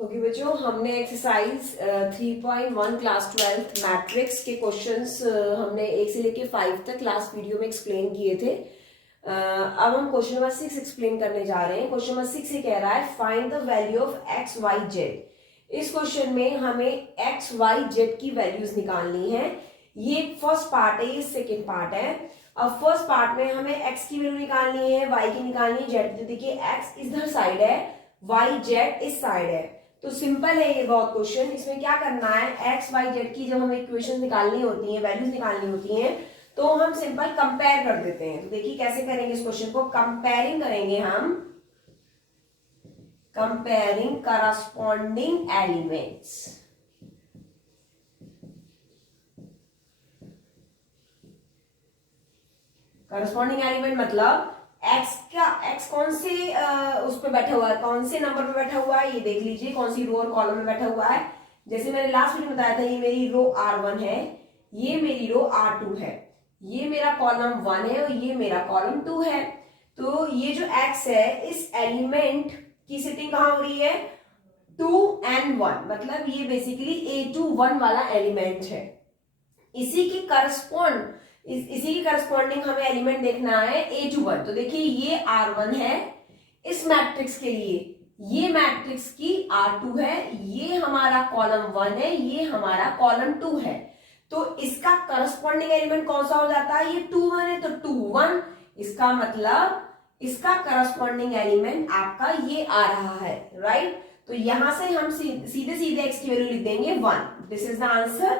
Okay बच्चों, हमने exercise 3.1 class 12 matrix के क्वेश्चंस हमने 1 से लेके 5 तक लास्ट वीडियो में एक्सप्लेन किए थे। अब हम क्वेश्चन नंबर 6 एक्सप्लेन करने जा रहे हैं। क्वेश्चन नंबर 6 ये कह रहा है find the value of x y z. इस क्वेश्चन में हमें एक्स वाई जेड की वैल्यूज निकालनी है। ये फर्स्ट पार्ट है, ये सेकेंड पार्ट है। अब फर्स्ट पार्ट में हमें एक्स की वैल्यू निकालनी है, वाई की निकालनी है, जेड की। देखिए एक्स इधर साइड है, वाई जेड इस साइड है, तो सिंपल है ये बहुत क्वेश्चन। इसमें क्या करना है, एक्स वाई जेड की जब हमें इक्वेशन निकालनी होती है, वैल्यूज निकालनी होती हैं, तो हम सिंपल कंपेयर कर देते हैं। तो देखिए कैसे करेंगे इस क्वेश्चन को, कंपेयरिंग करेंगे हम, comparing corresponding elements. Corresponding element मतलब एक्स कौन से उस पे बैठा हुआ है, कौन से नंबर पे बैठा हुआ है, ये देख लीजिए कौन सी रो और कॉलम में बैठा हुआ है। जैसे मैंने लास्ट वीडियो में बताया था, ये मेरी रो R1 है, ये मेरी रो R2 है, ये मेरा कॉलम 1 है और ये मेरा कॉलम 2 है। तो ये जो एक्स है, इस एलिमेंट की सिटिंग कहां हो रही है, 2 and 1, मतलब ये बेसिकली A2 1 वाला एलिमेंट है। इसी की करस्पॉन्डिंग हमें एलिमेंट देखना है A2 1। तो देखिए ये R1 है इस मैट्रिक्स के लिए, ये मैट्रिक्स की R2 है, ये हमारा कॉलम 1 है, ये हमारा कॉलम 2 है। तो इसका करस्पॉन्डिंग एलिमेंट कौन सा हो जाता है, ये 2 1 है तो 2 1। इसका मतलब इसका करस्पॉन्डिंग एलिमेंट आपका ये आ रहा है, राइट। तो यहां से हम सीधे सीधे एक्स की वैल्यू लिख देंगे 1। This is the answer.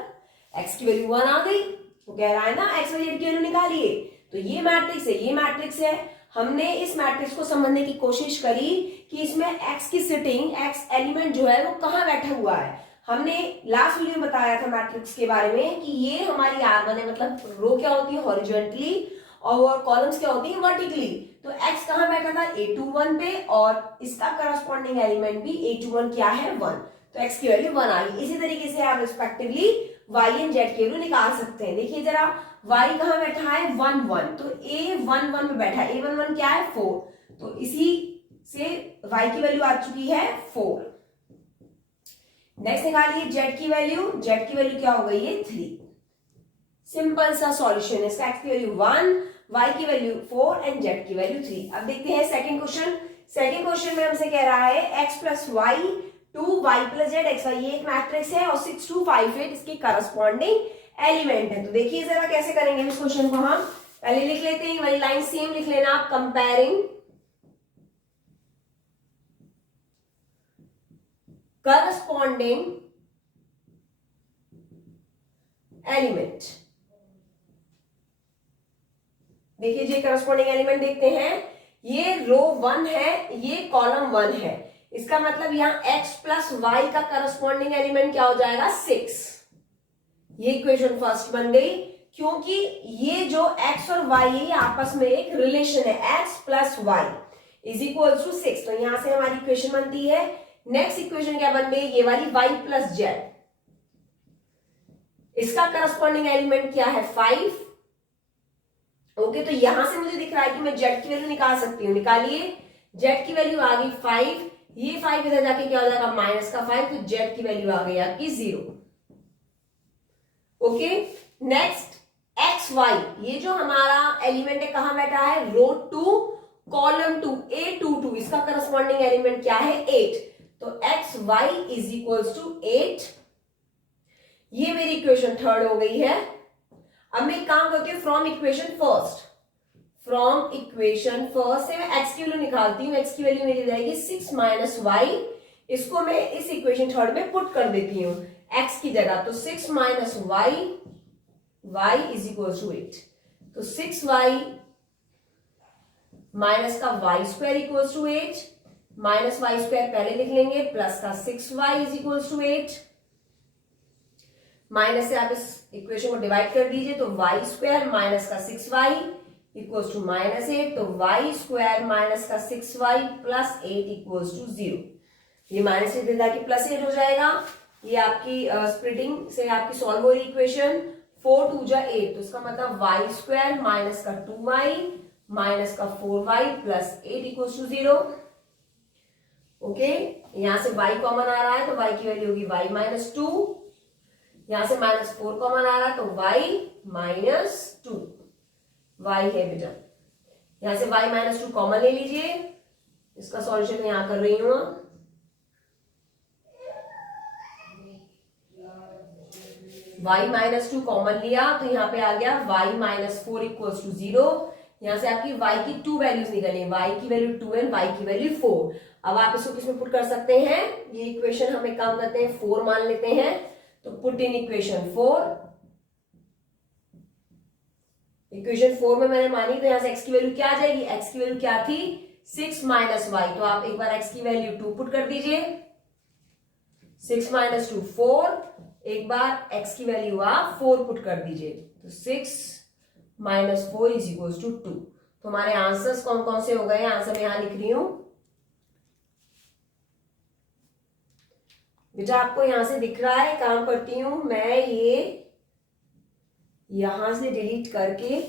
X की वैल्यू 1 आ गई। वो कह रहा है ना एक्स वाई जेड की वैल्यू निकालिए। तो ये मैट्रिक्स है, ये मैट्रिक्स है। हमने इस मैट्रिक्स को समझने की कोशिश करी कि इसमें एक्स की सिटिंग, एक्स एलिमेंट जो है वो कहां बैठा हुआ है। हमने लास्ट वीडियो में बताया था मैट्रिक्स के बारे में कि ये हमारी R1 है, मतलब रो क्या होती है हॉरिजॉन्टली और कॉलम्स क्या होती है वर्टिकली। तो एक्स कहां बैठा था, A2 1 पे, और इसका करस्पॉन्डिंग एलिमेंट भी A2 1 क्या है, 1। तो एक्स की वैल्यू 1 आई। इसी तरीके से आप रिस्पेक्टिवली वाई एंड जेड की वैल्यू निकाल सकते हैं। देखिए जरा, वाई कहां बैठा है, 1 1, तो A1 1 में बैठा है, A1 1 क्या है 4, तो इसी से वाई की वैल्यू आ चुकी है 4। नेक्स्ट निकालिए जेड की वैल्यू। जेड की वैल्यू क्या हो गई है, 3। सिंपल सा सॉल्यूशन है इसका। एक्स की वैल्यू 1, वाई की वैल्यू 4 एंड जेड की वैल्यू 3। अब देखते हैं सेकंड क्वेश्चन। सेकंड क्वेश्चन में हमसे कह रहा है x plus y 2 y plus z x y, ये एक मैट्रिक्स है और 6 2 5 8 इसकी करस्पॉन्डिंग एलिमेंट है। तो देखिए जरा कैसे करेंगे इस क्वेश्चन को। हम पहले लिख लेते हैं, वाली लाइन सेम लिख लेना आप, कंपेयरिंग करस्पॉन्डिंग एलिमेंट। देखिए जी करस्पॉन्डिंग एलिमेंट देखते हैं, ये रो 1 है, ये कॉलम 1 है। इसका मतलब यहां x प्लस वाई का करस्पॉन्डिंग एलिमेंट क्या हो जाएगा, 6। ये इक्वेशन फर्स्ट बन गई, क्योंकि ये जो x और y है आपस में एक रिलेशन है, x plus y is equal to 6। तो यहां से हमारी इक्वेशन बनती है। नेक्स्ट इक्वेशन क्या बन गई, ये वाली y प्लस जेड, इसका करस्पॉन्डिंग एलिमेंट क्या है, 5। ओके, तो यहां से मुझे दिख रहा है कि मैं जेड की वैल्यू निकाल सकती हूँ। निकालिए, जेड की वैल्यू आ गई 5, ये 5 इधर जाके क्या हो जाएगा -5, तो जेड की वैल्यू आ गई आपकी 0। ओके, नेक्स्ट एक्स वाई, ये जो हमारा एलिमेंट है कहां बैठा है, रो 2 कॉलम 2 A2 इसका करस्पॉन्डिंग एलिमेंट क्या है, 8। तो x y is equals to 8। ये मेरी इक्वेशन थर्ड हो गई है। अब मैं एक काम करती हूँ, फ्रॉम इक्वेशन फर्स्ट से मैं एक्स की वैल्यू निकालती हूँ। एक्स की वैल्यू मेरी जाएगी 6 माइनस वाई। इसको मैं इस इक्वेशन थर्ड में पुट कर देती हूँ एक्स की जगह। तो 6 minus y is equal to 8। तो 6y माइनस का y square equal to 8, minus y square पहले लिख लेंगे, प्लस का 6y is equal to 8। Minus से आप इस इक्वेशन को डिवाइड कर दीजिए, तो वाई स्क्वायर माइनस का 6y इक्वल्स टू -8। तो वाई स्क्वायर माइनस का 6y प्लस 8 इक्वल्स टू 0। ये माइनस से जाके +8 हो जाएगा। ये आपकी स्प्लिटिंग से आपकी सॉल्व हो रही इक्वेशन। 4 2 जा 8, तो इसका मतलब वाई स्क्वायर माइनस का 2y माइनस का 4y plus 8 equals to 0। Okay, यहां से y कॉमन आ रहा है तो y की वैल्यू होगी y माइनस 2, यहां से -4 कॉमन आ रहा है तो y माइनस 2, y है बेटा। यहां से y माइनस 2 कॉमन ले लीजिए, इसका सॉल्यूशन मैं यहां कर रही हूं। y माइनस 2 कॉमन लिया तो यहाँ पे आ गया y माइनस 4 इक्वल्स टू 0। यहां से आपकी y की 2 वैल्यूज निकली, y की वैल्यू 2 एंड y की वैल्यू 4। अब आप इसको किसमें पुट कर सकते हैं, ये इक्वेशन हम एक काम करते हैं 4 मान लेते हैं, तो पुट इन इक्वेशन 4। इक्वेशन 4 में मैंने मानी तो यहां से x की वैल्यू क्या आ जाएगी, x की वैल्यू क्या थी 6 माइनस y, तो आप एक बार x की वैल्यू 2 पुट कर दीजिए, 6 माइनस 2 4, एक बार x की वैल्यू आप 4 पुट कर दीजिए, तो 6 माइनस 4 इज इक्वल टू 2। तो हमारे आंसर्स कौन कौन से हो गए, आंसर मैं यहां लिख रही हूं बेटा, आपको यहां से दिख रहा है, काम करती हूं मैं, ये यहां से डिलीट करके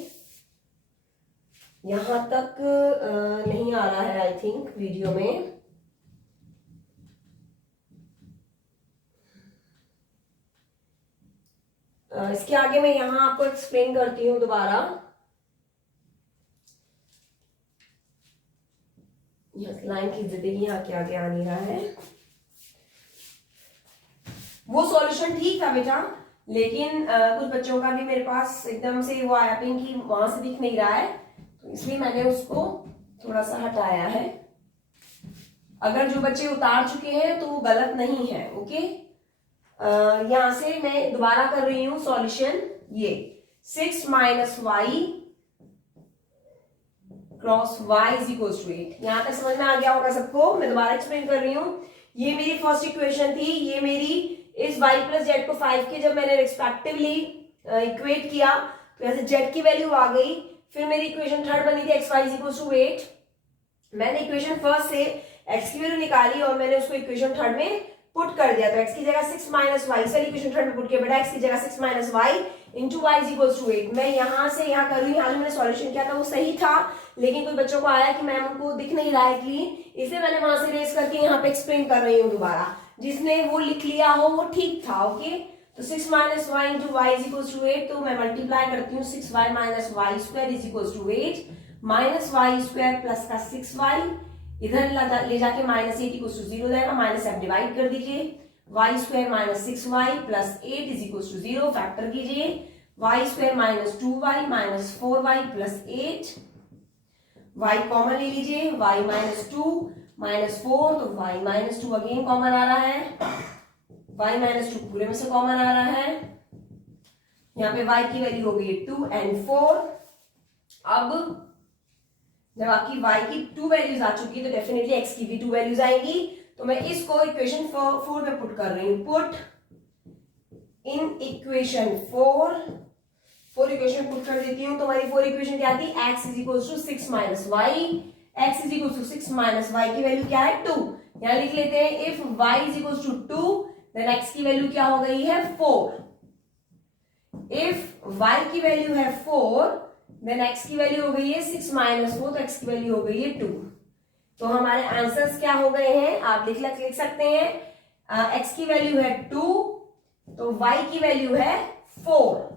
यहां तक नहीं आ रहा है आई थिंक वीडियो में। इसके आगे मैं यहां आपको एक्सप्लेन करती हूं दोबारा। लाइन की जिंदगी यहाँ के आगे आ नहीं रहा है। वो सॉल्यूशन ठीक था बेटा, लेकिन कुछ बच्चों का भी मेरे पास एकदम से वो आया पिंग कि वहां से दिख नहीं रहा है, तो इसलिए मैंने उसको थोड़ा सा हटाया है। अगर जो बच्चे उतार चुके हैं तो वो गलत नहीं है। ओके, यहां से मैं दोबारा कर रही हूं सॉल्यूशन। ये 6 minus y cross y is equal to 8। यहां तक समझ में आ गया होगा सबको, मैं दोबारा एक्सप्लेन कर रही हूं। ये मेरी फर्स्ट इक्वेशन थी, ये मेरी इस y प्लस जेड को 5 के जब मैंने रिस्पेक्टिवली इक्वेट किया तो यहां से z की वैल्यू आ गई। फिर मेरी इक्वेशन थर्ड बनी थी x y is equal to 8। मैंने इक्वेशन फर्स्ट से x की वैल्यू निकाली और मैंने उसको इक्वेशन थर्ड में पुट कर दिया, तो x की जगह 6 minus y, sir equation third में पुट किया बेटा, x की जगह 6 minus y into y is equal to 8। मैं यहां से यहां कर रही हूं, यहाँ मैंने सॉल्यूशन किया था वो सही था, लेकिन कुछ बच्चों को आया कि मैम उनको दिख नहीं रहा है क्लीन, इसलिए मैंने वहां से रेस करके यहाँ पे एक्सप्लेन कर रही हूँ दोबारा। जिसने वो लिख लिया हो वो ठीक था। ओके, तो 6 minus y into y is equal to 8, तो मैं मल्टीप्लाई करती हूँ 6 y minus y square is equal to 8, minus y square plus का 6 वाई, इधर ले जाके माइनस 8 इक्वल टू 0 जाएगा, माइनस आप डिवाइड कर दीजिए, Y square minus 6 Y plus 8 is equal to 0, factor कीजिए, Y square minus 2 Y minus 4 Y plus 8, y common ले लीजिए, y माइनस 2 माइनस 4, तो y माइनस 2 अगेन कॉमन आ रहा है, y माइनस 2 पूरे में से कॉमन आ रहा है, यहाँ पे y की वैल्यू हो गई 2 एंड 4। अब जब आपकी y की 2 वैल्यूज आ चुकी है तो डेफिनेटली x की भी 2 वैल्यूज आएंगी, तो मैं इसको इक्वेशन 4 में पुट कर रही हूं, put in equation 4 equation put कर देती हूं। तो हमारी 4 इक्वेशन क्या थी, x is equal to 6 minus y, x is equal to 6 minus y की वैल्यू क्या है 2, यहां लिख लेते हैं if y is equal to 2 then x की वैल्यू क्या हो गई है 4। इफ y की वैल्यू है 4 देन x की वैल्यू हो गई है 6 माइनस 4, तो x की वैल्यू हो गई है 2। तो हमारे आंसर्स क्या हो गए हैं, आप लिख सकते हैं x की वैल्यू है 2, तो y की वैल्यू है 4,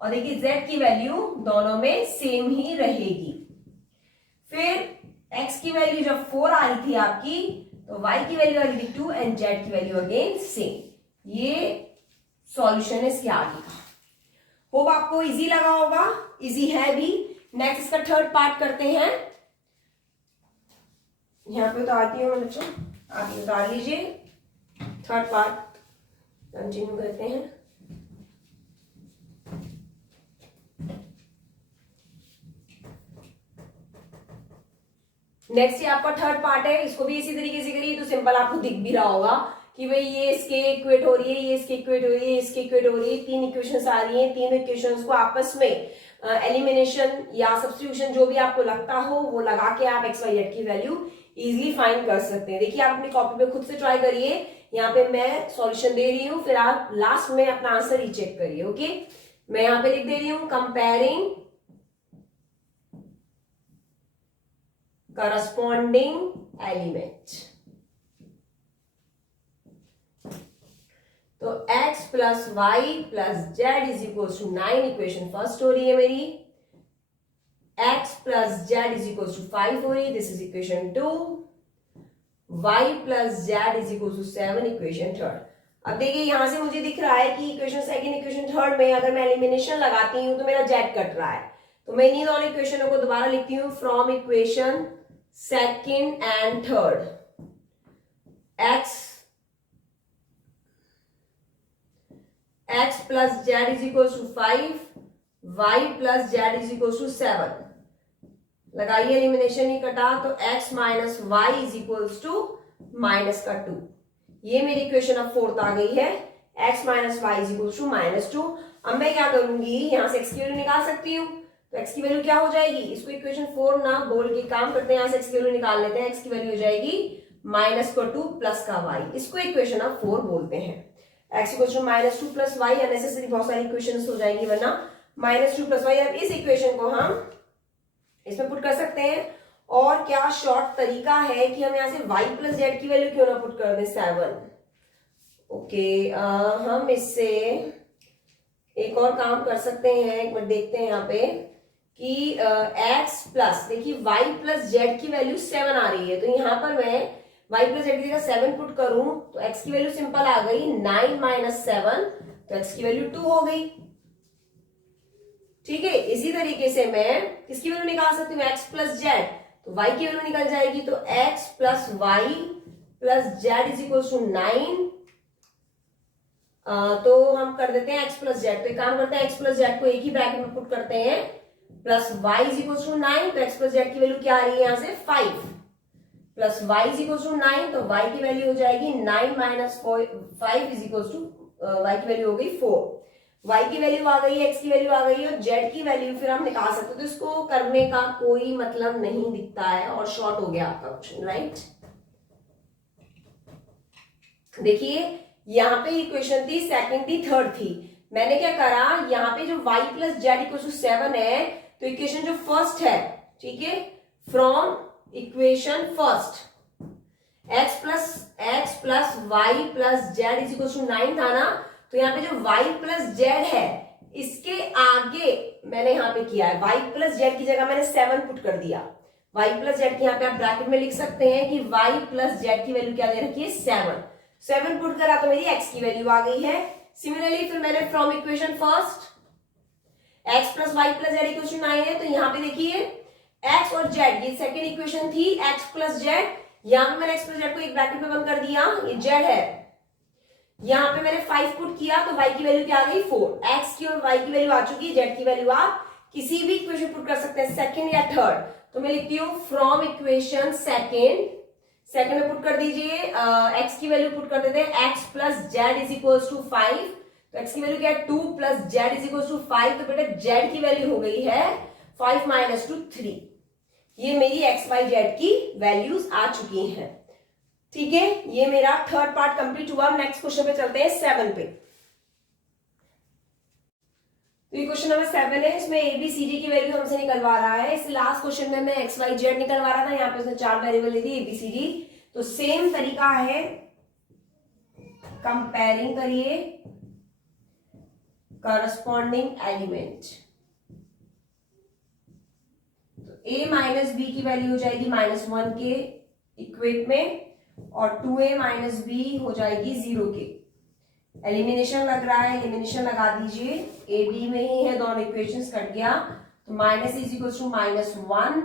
और देखिए z की वैल्यू दोनों में सेम ही रहेगी। फिर x की वैल्यू जब 4 आ रही थी आपकी, तो y की वैल्यू आ रही थी 2 एंड z की वैल्यू अगेन सेम। ये सॉल्यूशन है इसके आगे का। होप आपको इजी लगा होगा, इजी है भी। नेक्स्ट इसका थर्ड पार्ट करते हैं। यहां पे उतारती हूँ बच्चों, आप उतार लीजिए, थर्ड पार्ट कंटिन्यू करते हैं। नेक्स्ट ये आपका थर्ड पार्ट है, इसको भी इसी तरीके से करिए तो सिंपल आपको दिख भी रहा होगा कि भाई ये इसके इक्वेट हो रही है, ये इसके इक्वेट हो रही है, इसके इक्वेट हो रही है, 3 इक्वेशंस आ रही हैं, 3 इक्वेशंस को आपस में एलिमिनेशन या सब्स्टिट्यूशन जो भी आपको लगता हो वो लगा के आप एक्स वाई जेड की वैल्यू इजिली फाइंड कर सकते हैं। देखिए आप अपनी कॉपी पे खुद से ट्राई करिए, यहाँ पे मैं सॉल्यूशन दे रही हूँ, फिर आप लास्ट में अपना आंसर रीचेक करिए। ओके, मैं यहाँ पे लिख दे रही हूँ कंपेयरिंग करस्पॉन्डिंग एलिमेंट। तो x plus y plus z is equal to 9, equation first हो रही है मेरी। x plus z is equal to 5 हो रही है, this is equation 2। y plus z is equal to 7, equation third. अब देखिए यहां से मुझे दिख रहा है कि इक्वेशन सेकंड इक्वेशन थर्ड में अगर मैं एलिमिनेशन लगाती हूं तो मेरा जेड कट रहा है, तो मैं इन्हीं दोनों इक्वेशनों को दोबारा लिखती हूं। From equation second and third, x plus z is equal to 5, y plus z is equal to 7। लगाइए एलिमिनेशन ही कटा, तो x minus y is equal to minus का 2। ये मेरी इक्वेशन अब फोर्थ आ गई है, x minus y is equal to minus 2। अब मैं क्या करूंगी, यहां से x की वैल्यू निकाल सकती हूँ, तो x की वैल्यू क्या हो जाएगी, इसको इक्वेशन 4 ना बोल के काम करते हैं, यहां से x की वैल्यू निकाल लेते हैं। x की वैल्यू हो जाएगी माइनस का 2 प्लस का y, इसको इक्वेशन अब 4 बोलते हैं। x equal to minus 2 plus y, unnecessary बहुत सारी इक्वेशन हो जाएंगी वरना, माइनस 2 प्लस वाई। अब इस इक्वेशन को हम इसमें पुट कर सकते हैं, और क्या शॉर्ट तरीका है कि हम यहां से y प्लस जेड की वैल्यू क्यों ना पुट कर दें 7। ओके, हम इससे एक और काम कर सकते हैं, एक मिनट देखते हैं यहाँ पे कि x प्लस, देखिए y प्लस जेड की वैल्यू 7 आ रही है, तो यहाँ पर मैं y प्लस जेड की जगह 7 पुट करूं तो x की वैल्यू सिंपल आ गई 9 माइनस 7, तो x की वैल्यू 2 हो गई। ठीक है, इसी तरीके से मैं किसकी वैल्यू निकाल सकती हूँ, x प्लस जेड, तो y की वैल्यू निकल जाएगी, तो x plus y plus z is equal to 9। तो हम कर देते हैं x प्लस जेड, तो एक काम करते हैं x प्लस जेड को एक ही ब्रैकेट में पुट करते हैं, plus y is equal to 9, तो x प्लस जेड की वैल्यू क्या आ रही है यहां से 5, plus y is equal to 9, तो y की वैल्यू हो जाएगी 9 minus 5 is equal to, y की वैल्यू हो गई 4। y की वैल्यू आ गई है, x की वैल्यू आ गई है, और z की वैल्यू फिर हम निकाल सकते हैं। तो इसको करने का कोई मतलब नहीं दिखता है और शॉर्ट हो गया आपका क्वेश्चन, राइट। देखिए यहाँ पे इक्वेशन थी सेकंड थी थर्ड थी, मैंने क्या करा, यहाँ पे जो y plus z equal to 7 है, तो इक्वेशन जो फर्स्ट है, ठीक है, from equation first x plus y plus z is equal to 9 था ना, तो यहाँ पे जो y प्लस जेड है इसके आगे मैंने यहाँ पे किया है, y प्लस जेड की जगह मैंने 7 पुट कर दिया। y प्लस जेड की यहाँ पे आप ब्रैकेट में लिख सकते हैं कि y प्लस जेड की वैल्यू क्या दे रखी है 7 पुट करा तो मेरी x की वैल्यू आ गई है। सिमिलरली फिर मैंने from equation first x plus y plus z equal to 9 है, तो यहाँ पे देखिए x और z, ये सेकेंड इक्वेशन थी x प्लस जेड, यहाँ पे मैंने x प्लस जेड को एक ब्रैकेट में बंद कर दिया, ये z है, यहाँ पे मैंने 5 पुट किया तो y की वैल्यू क्या आ गई 4, x की और y की वैल्यू आ चुकी है, z की वैल्यू आप किसी भी इक्वेशन पुट कर सकते हैं, सेकेंड या थर्ड। तो मैं लिखती हूँ फ्रॉम इक्वेशन सेकेंड में पुट कर दीजिए, x की वैल्यू पुट कर देते हैं, x plus z is equal to 5, तो x की वैल्यू क्या है 2 plus z is equal to 5, तो बेटा z की वैल्यू हो गई है 5 माइनस 2 3। ये मेरी x y z की वैल्यूज आ चुकी हैं। ठीक है, ये मेरा थर्ड पार्ट कंप्लीट हुआ। नेक्स्ट क्वेश्चन पे चलते हैं 7 पे। तो ये क्वेश्चन नंबर 7 है, इसमें ABCD की वैल्यू हमसे निकलवा रहा है। इस लास्ट क्वेश्चन में मैं x y z निकलवा रहा था, यहाँ पे उसने 4 वेरिएबल ली थी ABCD। तो सेम तरीका है, कंपेयरिंग करिए करस्पॉन्डिंग एलिमेंट। तो a माइनस बी की वैल्यू हो जाएगी -1 के इक्वेट में, और 2a माइनस बी हो जाएगी 0 के। एलिमिनेशन लग रहा है, एलिमिनेशन लगा दीजिए, ए बी में ही है, दोनों इक्वेशंस कट गया, तो minus is equal to -1,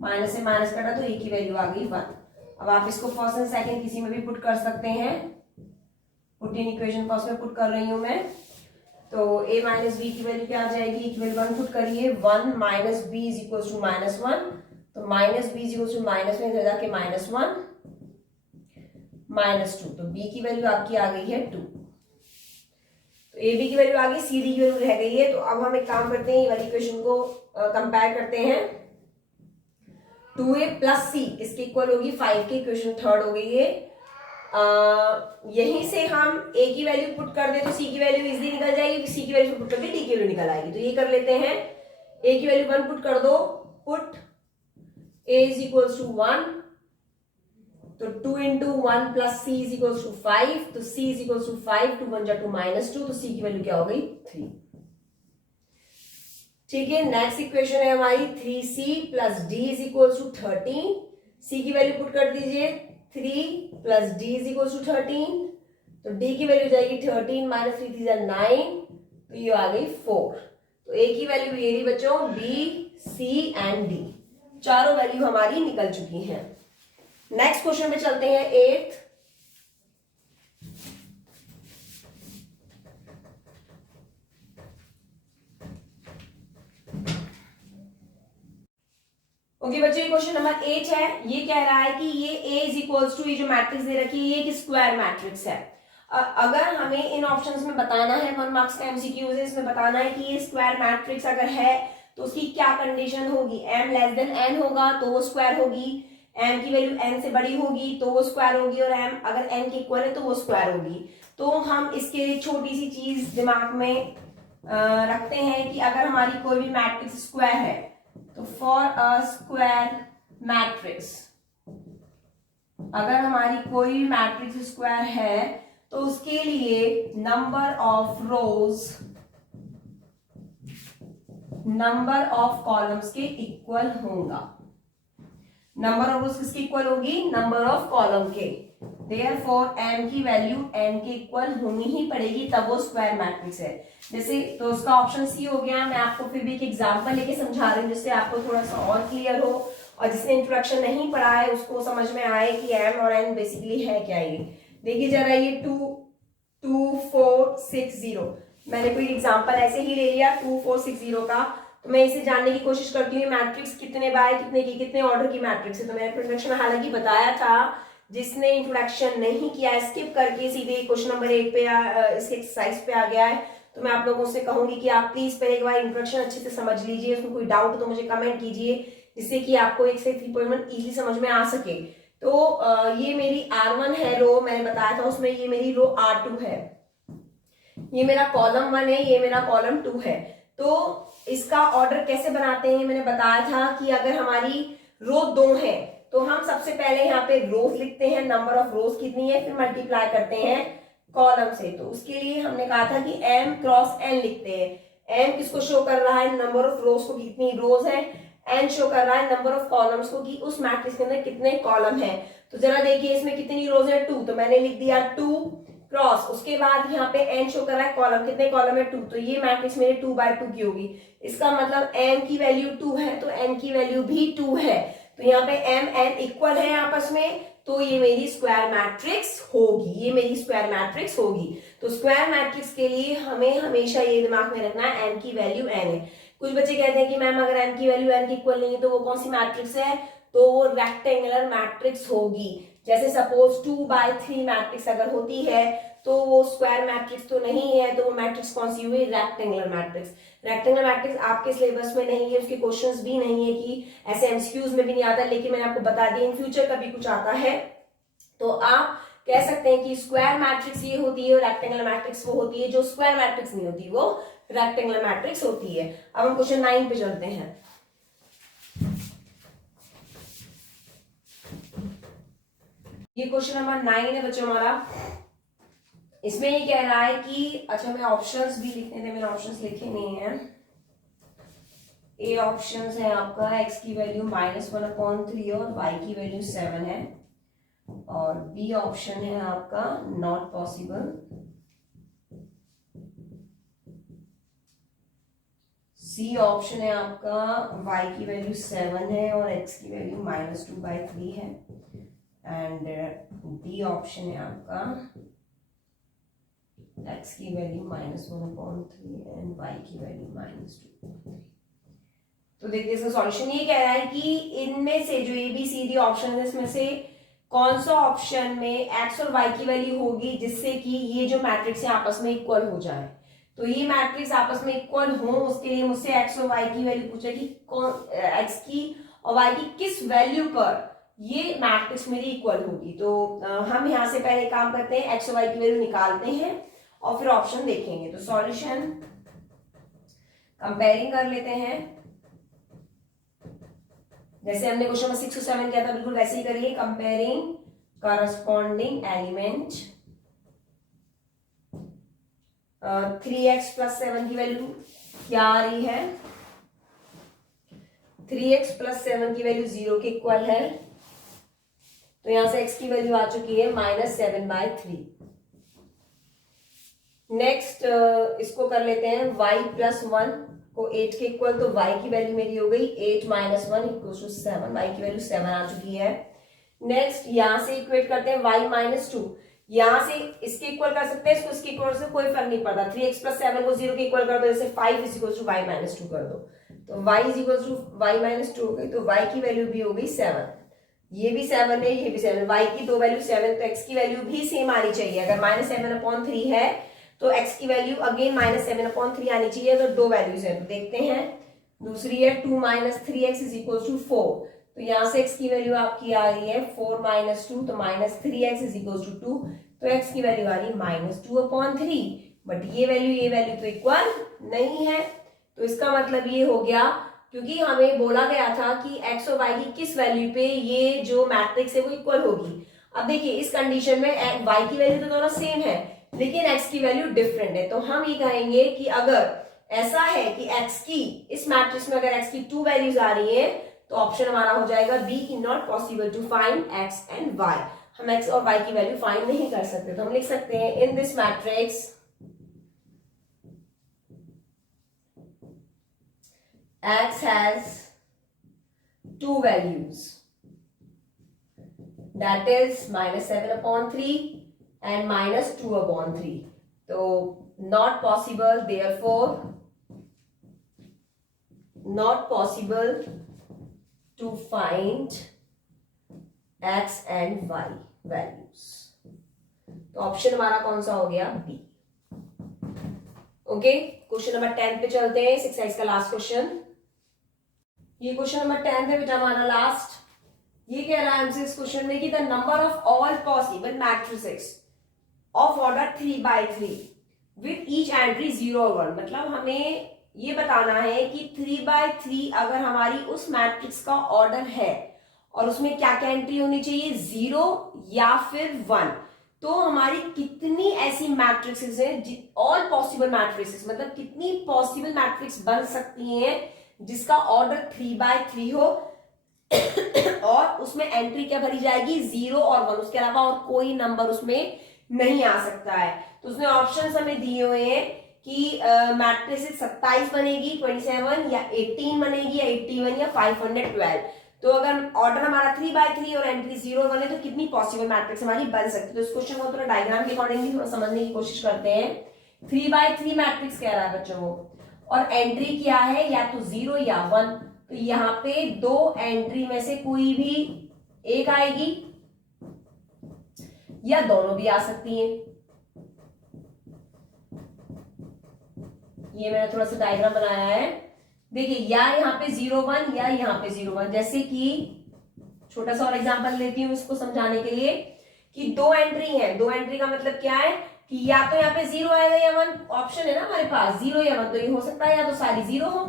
minus से माइनस कटा तो ए की वैल्यू आ गई 1। अब आप इसको फर्स्ट एंड सेकंड किसी में भी पुट कर सकते हैं, पुट इन इक्वेशन फर्स्ट में पुट कर रही हूं मैं, तो a माइनस बी की वैल्यू क्या आ जाएगी, की वैल्यू 1 पुट करिए, 1 minus b is equal to -1, तो minus b is equal to minus में इधर जाके -1 -2, तो b की वैल्यू आपकी आ गई है 2। तो ए बी की वैल्यू आ गई, सी डी की वैल्यू रह गई है। तो अब हम एक काम करते हैं, ये वाली इक्वेशन को कंपेयर करते हैं। 2a प्लस सी इसके इक्वल होगी 5 की, इक्वेशन थर्ड हो गई है। यहीं से हम a की वैल्यू पुट कर दे तो c की वैल्यू इजीली निकल जाएगी, c की वैल्यू पुट करके d की वैल्यू निकल आएगी। तो ये कर लेते हैं, a की वैल्यू 1 पुट कर दो, put a is equal to 1, तो 2 into 1 plus c is equal to 5, तो सी इज इक्वल टू 5, 2 1 जा 2 -2, तो सी की वैल्यू क्या हो गई 3। ठीक है, नेक्स्ट इक्वेशन है हमारी 3c plus D is equal to 13। C की वैल्यू पुट कर दीजिए 3 plus D is equal to 13, तो डी की वैल्यू जाएगी 13 माइनस 3 3 9, तो ये आ गई 4। तो ए की वैल्यू ये रही बच्चों, बी सी एंड डी, चारों वैल्यू हमारी निकल चुकी हैं। नेक्स्ट क्वेश्चन पे चलते हैं, 8th। ओके बच्चों, ये क्वेश्चन नंबर 8 है। ये कह रहा है कि ये A इज इक्वल्स टू, ये जो मैट्रिक्स दे रखी है ये एक स्क्वायर मैट्रिक्स है। अगर हमें इन ऑप्शंस में बताना है, 1 मार्क्स का एमसीक्यू है, इसमें बताना है कि ये स्क्वायर मैट्रिक्स अगर है तो उसकी क्या कंडीशन होगी। m लेस देन n होगा तो वो स्क्वायर होगी, m की वैल्यू n से बड़ी होगी तो वो स्क्वायर होगी, और m अगर n के इक्वल है तो वो स्क्वायर होगी। तो हम इसके लिए छोटी सी चीज दिमाग में रखते हैं कि अगर हमारी कोई भी मैट्रिक्स स्क्वायर है तो फॉर अ स्क्वायर मैट्रिक्स, अगर हमारी कोई भी मैट्रिक्स स्क्वायर है तो उसके लिए number of rose number of columns के इक्वल होगा। नंबर ऑफ रोज किसके इक्वल होगी, नंबर ऑफ कॉलम के। देयरफॉर m की वैल्यू n के इक्वल होनी ही पड़ेगी, तब वो स्क्वायर मैट्रिक्स है। जैसे तो उसका ऑप्शन सी हो गया। मैं आपको फिर भी एक एग्जांपल लेके समझा रही हूँ जिससे आपको थोड़ा सा और क्लियर हो, और जिसने इंट्रोडक्शन नहीं पढ़ा है उसको समझ में आए कि m और n बेसिकली है क्या। ये देखिए जरा, ये 2 2 4 6 0, मैंने कोई एग्जाम्पल ऐसे ही ले लिया 2 4 6 0 का। तो मैं इसे जानने की कोशिश करती हूँ मैट्रिक्स कितने बाय कितने की, कितने ऑर्डर की मैट्रिक्स है। तो मैंने इंट्रोडक्शन में हालांकि बताया था, जिसने इंट्रोडक्शन नहीं किया स्किप करके सीधे क्वेश्चन नंबर 8 पे इसके एक्सरसाइज पे आ गया है, तो मैं आप लोगों से कहूंगी कि आप प्लीज पहले एक बार इंट्रोडक्शन अच्छे से समझ लीजिए। उसमें कोई डाउट तो मुझे कमेंट कीजिए, जिससे कि आपको 1 से 3.1 इजीली समझ में आ सके। तो ये मेरी R1 है रो, मैंने बताया था उसमें, ये मेरी रो R2 है, ये मेरा कॉलम 1 है, ये मेरा कॉलम 2 है। तो इसका ऑर्डर कैसे बनाते हैं मैंने बताया था कि अगर हमारी रो 2 है तो हम सबसे पहले यहाँ पे रोज लिखते हैं, नंबर ऑफ रोज कितनी है, फिर मल्टीप्लाई करते हैं कॉलम से। तो उसके लिए हमने कहा था कि m क्रॉस n लिखते हैं। m किसको शो कर रहा है, नंबर ऑफ रोज को, कितनी रोज है। n शो कर रहा है नंबर ऑफ कॉलम्स को, कि उस मैट्रिक्स के अंदर कितने कॉलम है। तो जरा देखिए इसमें कितनी रोज है 2, तो मैंने लिख दिया 2 क्रॉस, उसके बाद यहाँ पे n शो कर रहा है कॉलम, कितने कॉलम है 2, तो ये मैट्रिक्स मेरे 2 बाय 2 की होगी। इसका मतलब m की वैल्यू 2 है तो n की वैल्यू भी 2 है, तो यहाँ पे m n इक्वल है आपस में, तो ये मेरी स्क्वायर मैट्रिक्स होगी, ये मेरी स्क्वायर मैट्रिक्स होगी। तो स्क्वायर मैट्रिक्स के लिए हमें हमेशा ये दिमाग में रखना है n की वैल्यू n है। कुछ बच्चे कहते हैं कि मैम अगर m की वैल्यू n की इक्वल नहीं है तो वो कौन सी मैट्रिक्स है, तो वो रेक्टेंगुलर मैट्रिक्स होगी। जैसे सपोज 2 बाय 3 मैट्रिक्स अगर होती है तो वो स्क्वायर मैट्रिक्स तो नहीं है, तो वो मैट्रिक्स कौन सी हुई, रेक्टेंगुलर मैट्रिक्स। रेक्टेंगुलर मैट्रिक्स आपके सिलेबस में नहीं है, उसके क्वेश्चंस भी नहीं है कि ऐसे एमसीक्यूज में भी नहीं आता, लेकिन मैंने आपको बता दिया इन फ्यूचर कभी कुछ आता है तो आप कह सकते हैं कि स्क्वायर मैट्रिक्स ये होती है और रेक्टेंगुलर मैट्रिक्स वो होती है, जो स्क्वायर मैट्रिक्स नहीं होती वो रेक्टेंगुलर मैट्रिक्स होती है। अब हम क्वेश्चन 9 पे चलते हैं। ये क्वेश्चन नंबर 9 है बच्चों हमारा। इसमें ये कह रहा है कि, अच्छा मैं ऑप्शंस भी लिखने थे, मैंने ऑप्शंस लिखे नहीं है। ए ऑप्शंस है आपका x की वैल्यू -1/3 और y की वैल्यू 7 है, और बी ऑप्शन है आपका नॉट पॉसिबल, सी ऑप्शन है आपका y की वैल्यू 7 है और x की वैल्यू -2/3 है, एंड डी ऑप्शन है आपका x की वैल्यू -1/3 एंड y की वैल्यू -2/3। तो देखिए इसका सॉल्यूशन ये कह रहा है कि इनमें से जो ABCD ऑप्शन है इसमें से कौन सा ऑप्शन में x और y की वैल्यू होगी जिससे कि ये जो मैट्रिक्स है आपस में इक्वल हो जाए। तो ये मैट्रिक्स आपस में इक्वल हो उसके लिए मुझसे x और y की वैल्यू पूछे कि कौन x की और y की किस वैल्यू पर ये मैट्रिक्स मेरी इक्वल होगी। तो हम यहां से पहले काम करते हैं, x और y की वैल्यू निकालते हैं और फिर ऑप्शन देखेंगे। तो सॉल्यूशन कंपेयरिंग कर लेते हैं, जैसे हमने क्वेश्चन नंबर 6 और 7 किया था बिल्कुल वैसे ही करिए। Comparing corresponding element 3x plus 7 की वैल्यू क्या आ रही है? 3x प्लस 7 की वैल्यू 0 के इक्वल है, तो यहां से x की वैल्यू आ चुकी है -7/3। नेक्स्ट इसको कर लेते हैं y प्लस 1 को 8 के इक्वल, तो y की वैल्यू मेरी हो गई 8 - 1 = 7। y की वैल्यू 7 आ चुकी है। नेक्स्ट यहां से इक्वेट करते हैं y - 2, यहां से इसके इक्वल कर सकते हैं, इसको इसके इक्वल से कोई फर्क नहीं पड़ता। 3x प्लस 7 को 0 के इक्वल कर दो, जैसे 5 = y - 2 कर दो, तो y = y - 2 हो गई, तो y की वैल्यू भी हो गई 7। ये भी 7 है, ये भी 7, y की दो वैल्यू 7, तो x की वैल्यू भी सेम आनी चाहिए। अगर -7/3 है तो x की वैल्यू अगेन -7/3 आनी चाहिए। तो दो वैल्यूज है, तो देखते हैं। दूसरी है 2 - 3x = 4, तो यहां से x की वैल्यू आपकी आ रही है 4 - 2, तो -3x = 2, तो x की वैल्यू आ रही है -2/3। बट ये वैल्यू तो इक्वल नहीं है, तो इसका मतलब ये हो गया, क्योंकि हमें बोला गया था कि x और y की किस वैल्यू पे ये जो मैट्रिक्स है वो इक्वल होगी। अब देखिए इस कंडीशन में y की वैल्यू तो दोनों सेम है, लेकिन x की वैल्यू डिफरेंट है, तो हम ये कहेंगे कि अगर ऐसा है कि x की इस मैट्रिक्स में अगर x की 2 वैल्यूज आ रही है, तो ऑप्शन हमारा हो जाएगा बी की not possible to find x and y। हम x और y की वैल्यू फाइंड नहीं कर सकते, तो हम लिख सकते हैं in this matrix x has 2 values, that is -7/3 and -2/3, so not possible, therefore not possible to find x and y values। तो ऑप्शन हमारा कौन सा हो गया? बी। ओके, क्वेश्चन नंबर 10 पे चलते हैं, एक्सरसाइज का लास्ट क्वेश्चन। ये क्वेश्चन नंबर 10 है बेटा हमारा लास्ट। ये कह रहा है हमसे इस क्वेश्चन में कि the number of all possible matrices of order 3/3 with each entry 0 और 1, मतलब हमें ये बताना है कि 3/3 अगर हमारी उस मैट्रिक्स का ऑर्डर है और उसमें क्या क्या एंट्री होनी चाहिए, 0 या फिर 1, तो हमारी कितनी ऐसी मैट्रिक्सेस हैं, ऑल पॉसिबल मैट्रिक्सेस मतलब कितनी पॉसिबल मैट्रिक्स बन सकती हैं जिसका ऑर्डर 3/3 हो और उसमें एंट्री क्या भरी जाएगी, 0 और 1, उसके अलावा और कोई नंबर उसमें नहीं आ सकता है। तो उसने ऑप्शंस हमें दिए हुए हैं कि मैट्रिक्स 27 बनेगी, 27 या 18 बनेगी या 81 या 512। तो अगर ऑर्डर हमारा 3/3 और एंट्री 0 बने तो कितनी पॉसिबल मैट्रिक्स हमारी बन सकती है। तो इस क्वेश्चन को थोड़ा डायग्राम के अकॉर्डिंग थोड़ा समझने की कोशिश करते हैं। 3/3 मैट्रिक्स कह रहा है बच्चों को, और एंट्री क्या है, या तो 0 या 1, तो यहाँ पे दो एंट्री में से कोई भी एक आएगी या दोनों भी आ सकती हैं। ये मैंने थोड़ा सा डायग्राम बनाया है, देखिए या यहाँ पे 0 1 या यहाँ पे 0 1। जैसे कि छोटा सा और एग्जांपल लेती हूँ इसको समझाने के लिए कि दो एंट्री है, दो एंट्री का मतलब क्या है कि या तो यहाँ पे 0 आएगा या 1, ऑप्शन है ना हमारे पास 0 या 1, तो ये हो सकता है या तो सारी 0 हो,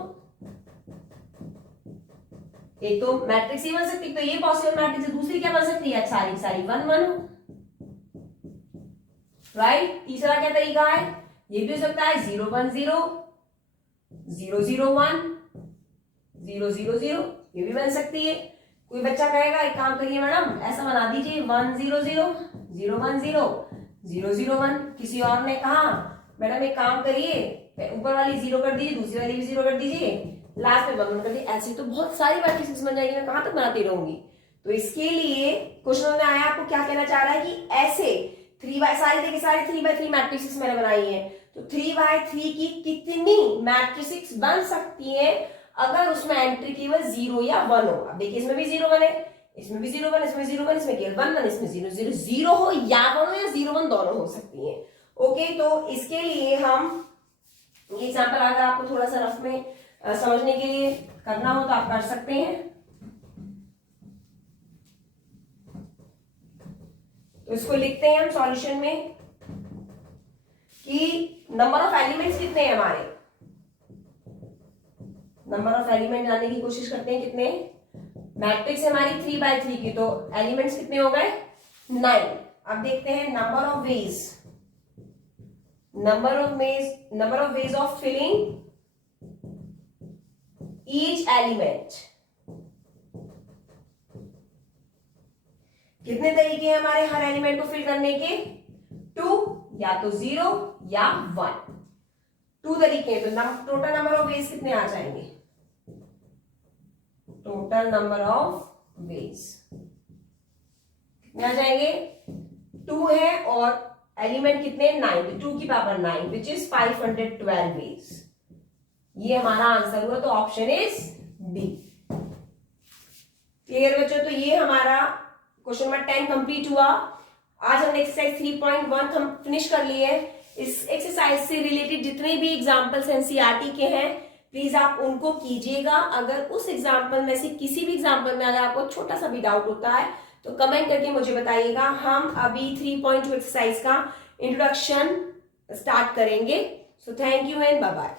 एक तो मैट्रिक्स ही बन सकती है, तो ये पॉसिबल मैट्रिक्स है। दूसरी क्या बन सकती है, सारी सारी 1 1 हो, राइट। तीसरा क्या तरीका है, ये भी हो सकता है 0 1 0 0 0 1 0 0 0, ये भी बन सकती है। कोई बच्चा कहेगा एक काम करिए मैडम ऐसा बना दीजिए 1 0 0 0 1 0 0 0 1। किसी और ने कहा मैडम एक काम करिए ऊपर वाली 0 कर दीजिए, दूसरी वाली भी 0 कर दीजिए, लास्ट में 1 कर दीजिए। ऐसे तो बहुत सारी मैट्रिक्स बन जाएगी, मैं कहां तक बनाती रहूंगी। तो इसके लिए क्वेश्चन में आया आपको क्या कहना चाह रहा है कि ऐसे 3/3 सारी 3/3 मैट्रिक्स मैंने बनाई है, तो 3/3 की कितनी मैट्रिक्स बन सकती है अगर उसमें एंट्री केवल 0 या 1 हो। अब देखिए इसमें भी 0 1 है, इसमें भी 0 1, इसमें 0 1, इसमें केवल 1 1, इसमें 0 0 0 हो या 1 हो या 0 1 दोनों हो सकती हैं। ओके, तो इसके लिए हम ये एग्जांपल अगर आपको थोड़ा सा रफ में समझने के लिए करना हो तो आप कर सकते हैं। तो इसको लिखते हैं हम सॉल्यूशन में कि नंबर ऑफ एलिमेंट्स कितने हैं हमारे, नंबर ऑफ एलिमेंट जानने की कोशिश करते हैं। कितने मैट्रिक्स है हमारी 3/3 की, तो एलिमेंट्स कितने हो गए 9। अब देखते हैं number of ways of filling each element. कितने तरीके हैं हमारे हर एलिमेंट को फिल करने के? 2, या तो 0 या 1। 2 तरीके हैं, तो टोटल नंबर ऑफ वेज कितने आ जाएंगे? टोटल नंबर ऑफ वेज कितने आ जाएंगे? 2 है और एलिमेंट कितने? 9, 2 की पावर 9 विच इज 512 वेज। ये हमारा आंसर हुआ, तो ऑप्शन इज डी। क्लियर बच्चों? तो ये हमारा क्वेश्चन नंबर 10 कंप्लीट हुआ। आज हमने एक्सरसाइज 3.1 हम फिनिश कर लिए हैं। इस एक्सरसाइज से रिलेटेड जितने भी एग्जाम्पल्स एनसीईआरटी के हैं प्लीज आप उनको कीजिएगा। अगर उस एग्जाम्पल में से किसी भी एग्जाम्पल में अगर आपको छोटा सा भी डाउट होता है तो कमेंट करके मुझे बताइएगा। हम अभी 3.2 एक्सरसाइज का इंट्रोडक्शन स्टार्ट करेंगे। So thank you and bye bye.